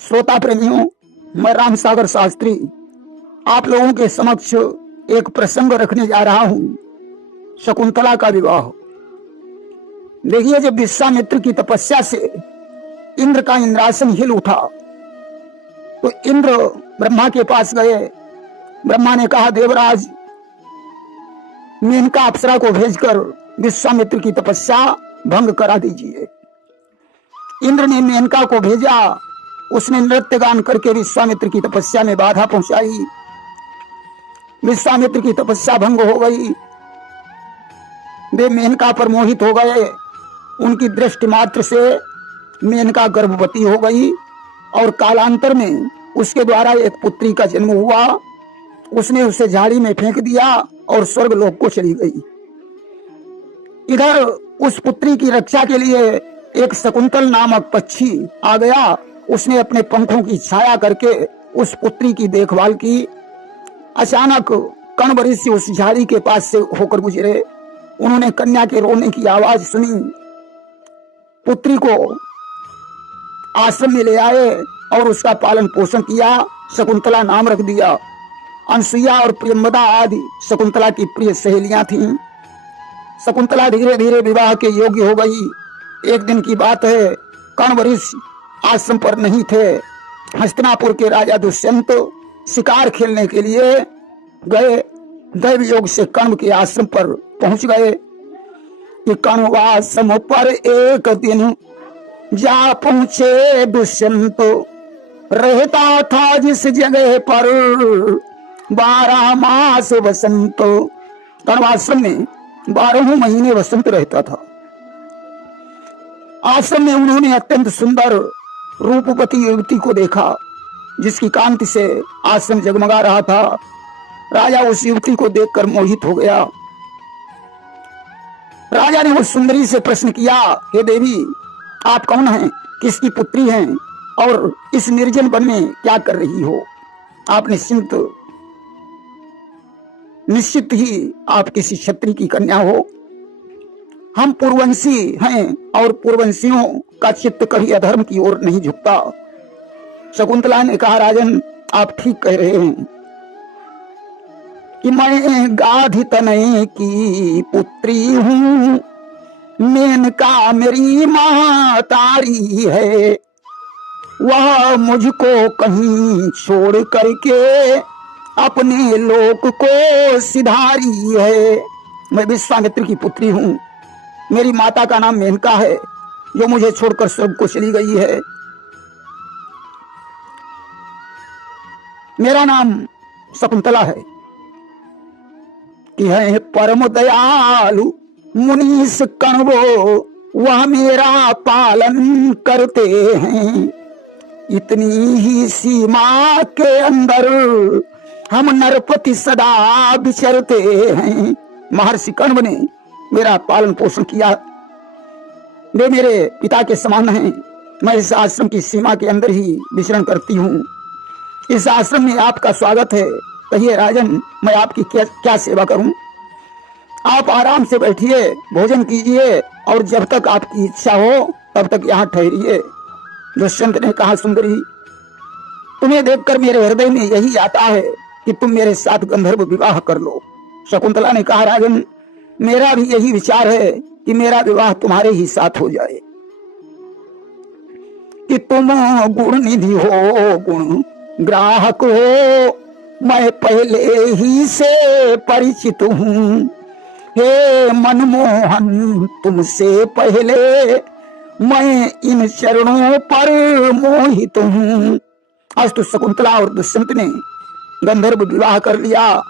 श्रोता प्रेमियों, मैं राम सागर शास्त्री आप लोगों के समक्ष एक प्रसंग रखने जा रहा हूं, शकुंतला का विवाह। देखिए, जब विश्वामित्र की तपस्या से इंद्र का इंद्रासन हिल उठा तो इंद्र ब्रह्मा के पास गए। ब्रह्मा ने कहा, देवराज, मेनका अप्सरा को भेजकर विश्वामित्र की तपस्या भंग करा दीजिए। इंद्र ने मेनका को भेजा। उसने नृत्य गान करके विश्वामित्र की तपस्या में बाधा पहुंचाई। विश्वामित्र की तपस्या भंग हो गई। वे मेनका पर मोहित हो गए। उनकी दृष्टि मात्र से मेनका गर्भवती हो गई और कालांतर में उसके द्वारा एक पुत्री का जन्म हुआ। उसने उसे झाड़ी में फेंक दिया और स्वर्ग लोक को चली गई। इधर उस पुत्री की रक्षा के लिए एक शकुंतल नामक पक्षी आ गया। उसने अपने पंखों की छाया करके उस पुत्री की देखभाल की। अचानक कण्व उस झाड़ी के पास से होकर गुजरे। उन्होंने कन्या के रोने की आवाज सुनी। पुत्री को आश्रम में ले आए और उसका पालन पोषण किया। शकुंतला नाम रख दिया। अनसुईया और प्रियंवदा आदि शकुंतला की प्रिय सहेलियां थीं। शकुंतला धीरे धीरे विवाह के योग्य हो गई। एक दिन की बात है, कण्व आश्रम पर नहीं थे। हस्तिनापुर के राजा दुष्यंत शिकार खेलने के लिए गए। दैव योग से कण्व के आश्रम पर पहुंच गए कि कण्वाश्रम पर एक दिन जा पहुंचे दुष्यंत। रहता था जिस जगह पर 12 मास वसंत। कण्वाश्रम में 12 महीने वसंत रहता था। आश्रम में उन्होंने अत्यंत सुंदर रूपवती युवती को देखा, जिसकी कांति से आश्रम जगमगा रहा था। राजा उस युवती को देखकर मोहित हो गया। राजा ने उस सुंदरी से प्रश्न किया, हे देवी, आप कौन हैं, किसकी पुत्री हैं और इस निर्जन वन में क्या कर रही हो? आप निश्चित ही आप किसी क्षत्रिय की कन्या हो। हम पूर्ववंशी हैं और पूर्ववंशियों का चित्त कभी अधर्म की ओर नहीं झुकता। शकुंतला ने कहा, राजन, आप ठीक कह रहे हैं कि मैं गाधी तनय की पुत्री हूँ। मेनका मेरी महतारी है। वह मुझको कहीं छोड़ करके अपने लोक को सिधारी है। मैं विश्वामित्र की पुत्री हूँ। मेरी माता का नाम मेनका है, जो मुझे छोड़कर स्वर्ग को चली गई है। मेरा नाम शकुंतला है कि है परम दयालु मुनीष कण्वो, वह मेरा पालन करते हैं। इतनी ही सीमा के अंदर हम नरपति सदा विचरते हैं। महर्षि कण्व ने मेरा पालन पोषण किया। वे मेरे पिता के समान हैं। मैं इस आश्रम की सीमा के अंदर ही विचरण करती हूँ। इस आश्रम में आपका स्वागत है। कहिए राजन, मैं आपकी क्या सेवा करूं? आप आराम से बैठिए, भोजन कीजिए और जब तक आपकी इच्छा हो तब तक यहाँ ठहरिए। दुष्यंत ने कहा, सुंदरी, तुम्हें देखकर मेरे हृदय में यही आता है कि तुम मेरे साथ गंधर्व विवाह कर लो। शकुंतला ने कहा, राजन, मेरा भी यही विचार है कि मेरा विवाह तुम्हारे ही साथ हो जाए। कि तुम गुण निधि हो, गुण ग्राहक हो, मैं पहले ही से परिचित हूँ। हे मनमोहन, तुमसे पहले मैं इन चरणों पर मोहित हूँ। अस्तु शकुंतला और दुष्यंत ने गंधर्व विवाह कर लिया।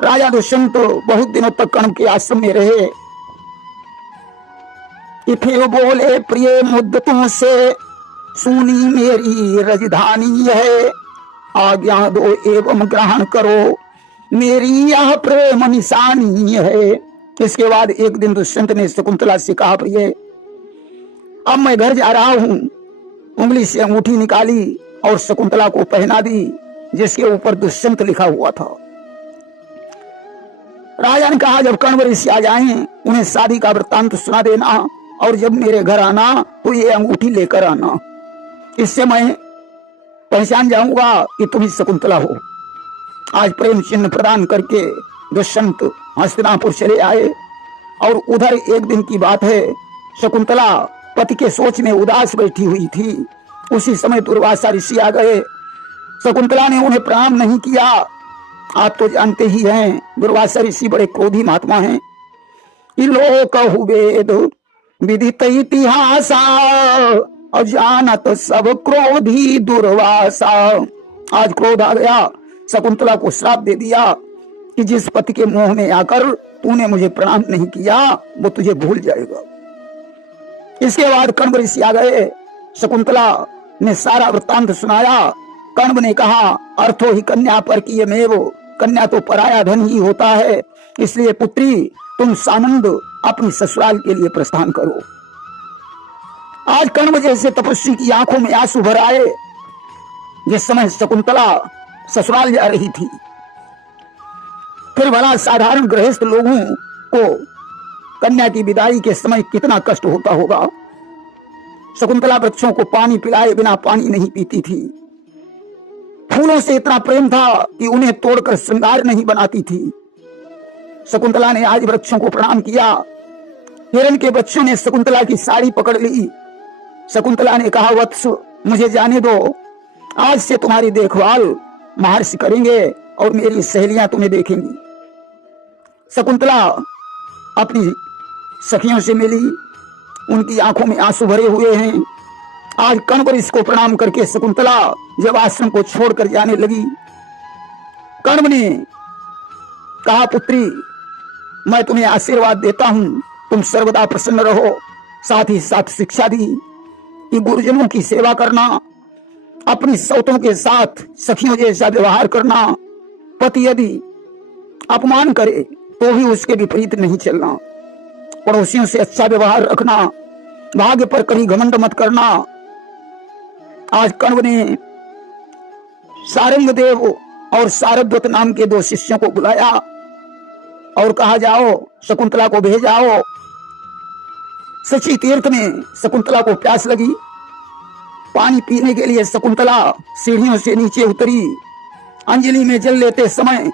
राजा दुष्यंत बहुत दिनों तक कण्व के आश्रम में रहे। फिर बोले, प्रिय मुद्दतों से सुनी मेरी राजधानी है। आज्ञा दो एवं ग्रहण करो, मेरी यह प्रेम निशानी है। इसके बाद एक दिन दुष्यंत ने शकुंतला से कहा, प्रिय, अब मैं घर जा रहा हूँ। उंगली से अंगूठी निकाली और शकुंतला को पहना दी, जिसके ऊपर दुष्यंत लिखा हुआ था। राजा ने कहा, जब कण्व ऋषि आ जाएं, उन्हें शादी का वृत्तांत सुना देना और जब मेरे घर आना तो ये अंगूठी लेकर आना। इससे मैं पहचान जाऊंगा कि तुम ही शकुंतला हो। आज प्रेम चिन्ह प्रदान करके दुष्यंत हस्तिनापुर चले आए और उधर एक दिन की बात है, शकुंतला पति के सोच में उदास बैठी हुई थी। उसी समय दुर्वासा ऋषि आ गए। शकुंतला ने उन्हें प्रणाम नहीं किया। आप तो जानते ही हैं दुर्वासा ऋषि बड़े क्रोधी महात्मा हैं। लोक वेद विदित इतिहासा अजानत सब क्रोधी दुर्वासा। आज क्रोध आ गया, शकुंतला को श्राप दे दिया कि जिस पति के मोह में आकर तूने मुझे प्रणाम नहीं किया वो तुझे भूल जाएगा। इसके बाद कण्व ऋषि आ गए। शकुंतला ने सारा वृत्तांत सुनाया। कण्व ने कहा, अर्थो ही कन्या पर किए मेव, कन्या तो पराया धन ही होता है, इसलिए पुत्री तुम सानंद अपनी ससुराल के लिए प्रस्थान करो। आज कण्व जैसे तपस्वी की आंखों में आंसू भर आए जिस समय शकुंतला ससुराल जा रही थी। फिर भला साधारण गृहस्थ लोगों को कन्या की विदाई के समय कितना कष्ट होता होगा। शकुंतला वृक्षों को पानी पिलाए बिना पानी नहीं पीती थी। फूलों से इतना प्रेम था कि उन्हें तोड़कर श्रृंगार नहीं बनाती थी। शकुंतला ने आज वृक्षों को प्रणाम किया। हिरण के बच्चों ने शकुंतला की साड़ी पकड़ ली। शकुंतला ने कहा, वत्स मुझे जाने दो, आज से तुम्हारी देखभाल महर्षि करेंगे और मेरी सहेलियां तुम्हें देखेंगी। शकुंतला अपनी सखियों से मिली, उनकी आंखों में आंसू भरे हुए हैं। आज कण्व ऋषि को प्रणाम करके शकुंतला जब आश्रम को छोड़कर जाने लगी, कण्व ने कहा, पुत्री मैं तुम्हें आशीर्वाद देता हूं, तुम सर्वदा प्रसन्न रहो। साथ ही साथ शिक्षा दी कि गुरुजनों की सेवा करना, अपनी सौतों के साथ सखियों जैसा व्यवहार करना, पति यदि अपमान करे तो भी उसके विपरीत नहीं चलना, पड़ोसियों से अच्छा व्यवहार रखना, भाग्य पर कभी घमंड मत करना। आज कण्व ने सारंग देव और सारद्वत नाम के दो शिष्यों को बुलाया और कहा, जाओ शकुंतला को भेजाओ। शची तीर्थ में शकुंतला को प्यास लगी। पानी पीने के लिए शकुंतला सीढ़ियों से नीचे उतरी। अंजलि में जल लेते समय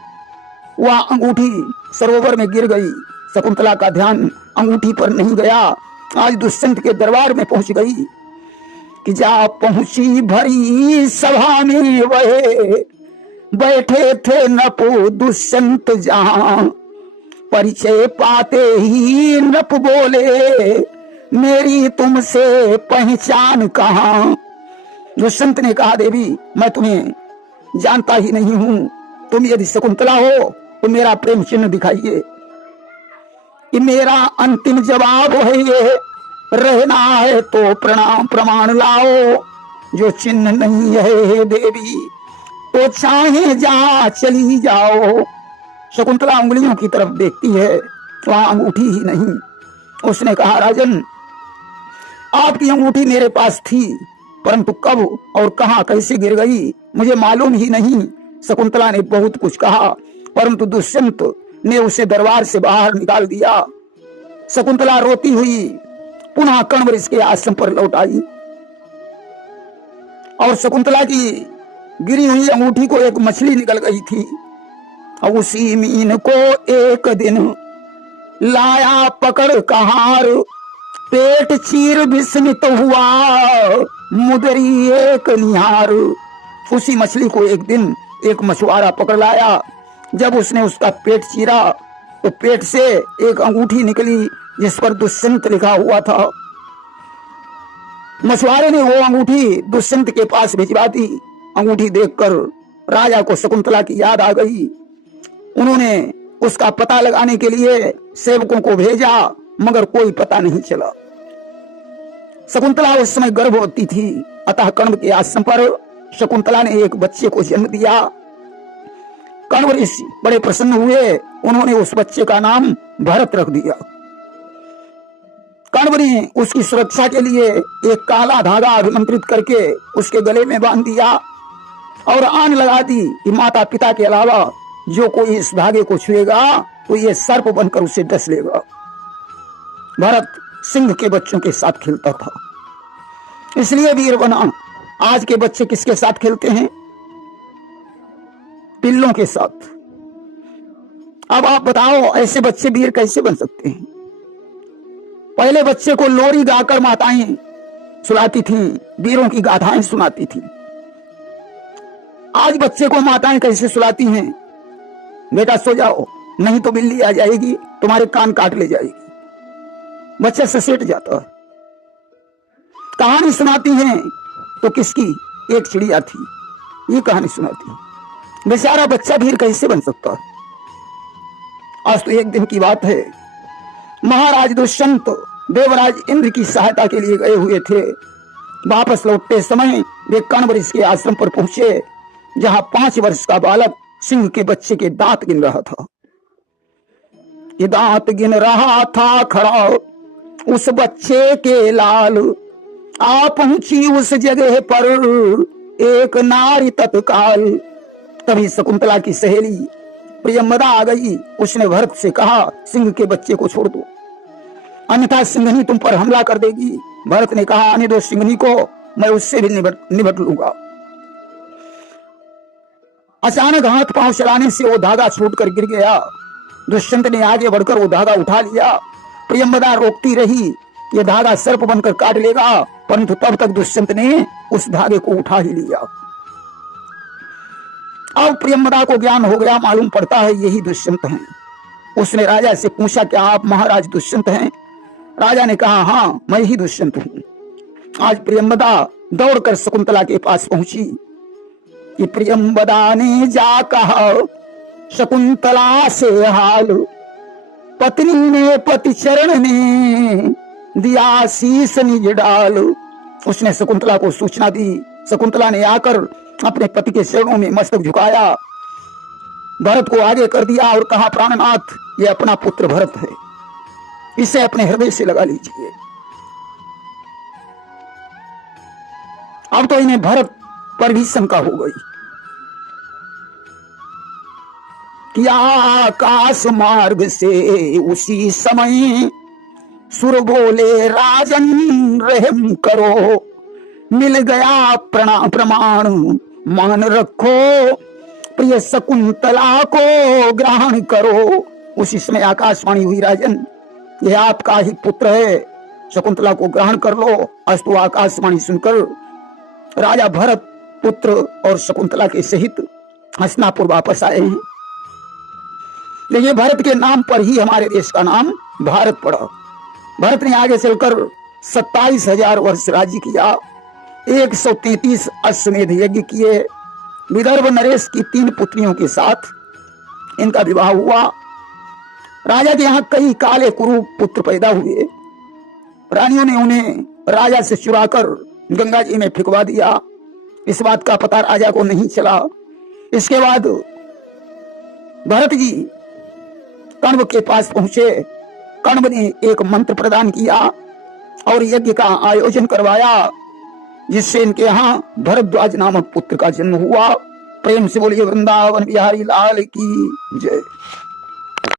वह अंगूठी सरोवर में गिर गई। शकुंतला का ध्यान अंगूठी पर नहीं गया। आज दुष्यंत के दरबार में पहुंच गई कि जा पहुंची भरी सभा में वह बैठे थे नपु दुष्यंत जहां। परिचय पाते ही नप बोले, मेरी तुमसे पहचान कहां। दुष्यंत ने कहा, देवी मैं तुम्हें जानता ही नहीं हूं, तुम यदि शकुंतला हो तो मेरा प्रेम चिन्ह दिखाइए। कि मेरा अंतिम जवाब है ये, रहना है तो प्रमाण लाओ, जो चिन्ह नहीं है देवी तो चाहे जहां चली जाओ। शकुंतला उंगलियों की तरफ देखती है, वहां अंगूठी ही नहीं। उसने कहा, राजन आपकी अंगूठी मेरे पास थी, परंतु कब और कहां कैसे गिर गई मुझे मालूम ही नहीं। शकुंतला ने बहुत कुछ कहा, परंतु दुष्यंत ने उसे दरबार से बाहर निकाल दिया। शकुंतला रोती हुई पुनः कण्व ऋषि के आश्रम पर लौट आई और शकुंतला की गिरी हुई अंगूठी को एक मछली निकल गई थी। और उसी मीन को एक दिन लाया पकड़ कहार, पेट चीर विस्मित हुआ मुदरी एक निहार। उसी मछली को एक दिन एक मछुआरा पकड़ लाया। जब उसने उसका पेट चीरा तो पेट से एक अंगूठी निकली जिस पर दुष्यंत लिखा हुआ था। मछुआरे ने वो अंगूठी दुष्यंत के पास भिजवा दी। अंगूठी देखकर राजा को शकुंतला की याद आ गई। उन्होंने उसका पता लगाने के लिए सेवकों को भेजा, मगर कोई पता नहीं चला। शकुंतला उस समय गर्भवती थी, अतः कण्व के आश्रम पर शकुंतला ने एक बच्चे को जन्म दिया। कण्व ऋषि बड़े प्रसन्न हुए, उन्होंने उस बच्चे का नाम भरत रख दिया। कण्व ने उसकी सुरक्षा के लिए एक काला धागा अभिमंत्रित करके उसके गले में बांध दिया और आन लगा दी कि माता पिता के अलावा जो कोई इस धागे को छुएगा तो ये सर्प बनकर उसे डस लेगा। भरत सिंह के बच्चों के साथ खेलता था, इसलिए वीर बना। आज के बच्चे किसके साथ खेलते हैं? पिल्लों के साथ। अब आप बताओ ऐसे बच्चे वीर कैसे बन सकते हैं? पहले बच्चे को लोरी गाकर माताएं सुनाती थीं, वीरों की गाथाएं सुनाती थीं। आज बच्चे को माताएं कैसे सुलाती हैं? बेटा सो जाओ, नहीं तो बिल्ली आ जाएगी, तुम्हारे कान काट ले जाएगी। बच्चा ससेट जाता है। कहानी सुनाती हैं तो किसकी? एक चिड़िया थी, ये कहानी सुनाती है। बेचारा बच्चा वीर कैसे बन सकता है? आज तो एक दिन की बात है, महाराज दुष्यंत देवराज इंद्र की सहायता के लिए गए हुए थे। वापस लौटते समय वे कण्व ऋषि के आश्रम पर पहुंचे, जहां 5 वर्ष का बालक सिंह के बच्चे के दांत गिन रहा था। ये दांत गिन रहा था खड़ा उस बच्चे के लाल, आ पहुंची उस जगह पर एक नारी तत्काल। तभी शकुंतला की सहेली प्रियंवदा आ गई। उसने भरत से कहा, सिंह के बच्चे को छोड़ दो, अन्यथा सिंहनी तुम पर हमला कर देगी। भरत ने कहा, आने दो सिंहनी को, मैं उससे भी निपट लूंगा। अचानक हाथ पांव चलाने से वो धागा छूटकर गिर गया। दुष्यंत ने आगे बढ़कर वो धागा उठा लिया। प्रियंवदा रोकती रही, ये धागा सर्प बनकर काट लेगा, परंतु तब तक दुष्यंत ने उस धागे को उठा ही लिया। अब प्रियंवदा को ज्ञान हो गया, मालूम पड़ता है यही दुष्यंत हैं। उसने राजा से पूछा, क्या आप महाराज दुष्यंत हैं? राजा ने कहा, हाँ मैं ही दुष्यंत हूं। आज प्रियंवदा दौड़कर शकुंतला के पास पहुंची कि प्रियंवदा ने जा कहा शकुंतला से हाल, पत्नी ने पति चरण ने दिया शीश निज डाल। उसने शकुंतला को सूचना दी। शकुंतला ने आकर अपने पति के चरणों में मस्तक झुकाया, भरत को आगे कर दिया और कहा, प्राणनाथ ये अपना पुत्र भरत है, इसे अपने हृदय से लगा लीजिए। अब तो इन्हें भरत पर भी शंका हो गई कि आकाश मार्ग से उसी समय सुर बोले, राजन रहम करो, मिल गया प्रमाण मान रखो, प्रिय शकुंतला को ग्रहण करो। उसी समय आकाशवाणी हुई, राजन यह आपका ही पुत्र है, शकुंतला को ग्रहण कर लो। अस्तु आकाशवाणी सुनकर राजा भरत पुत्र और शकुंतला के सहित हस्तिनापुर वापस आए हैं। लेकिन भरत के नाम पर ही हमारे देश का नाम भारत पड़ा। भरत ने आगे चलकर 27,000 वर्ष राज्य किया, 133 अश्वमेध यज्ञ किए। विदर्भ नरेश की 3 पुत्रियों के साथ इनका विवाह हुआ। राजा के यहाँ कई काले कुरूप पुत्र पैदा हुए। रानियों ने उन्हें राजा से चुराकर गंगा जी में फेंकवा दिया। इस बात का पता राजा को नहीं चला। इसके बाद भरत जी कण्व के पास पहुंचे। कण्व ने एक मंत्र प्रदान किया और यज्ञ का आयोजन करवाया, जिससे इनके यहाँ भरद्वाज नामक पुत्र का जन्म हुआ। प्रेम से बोलिए वृंदावन बिहारी लाल की जय।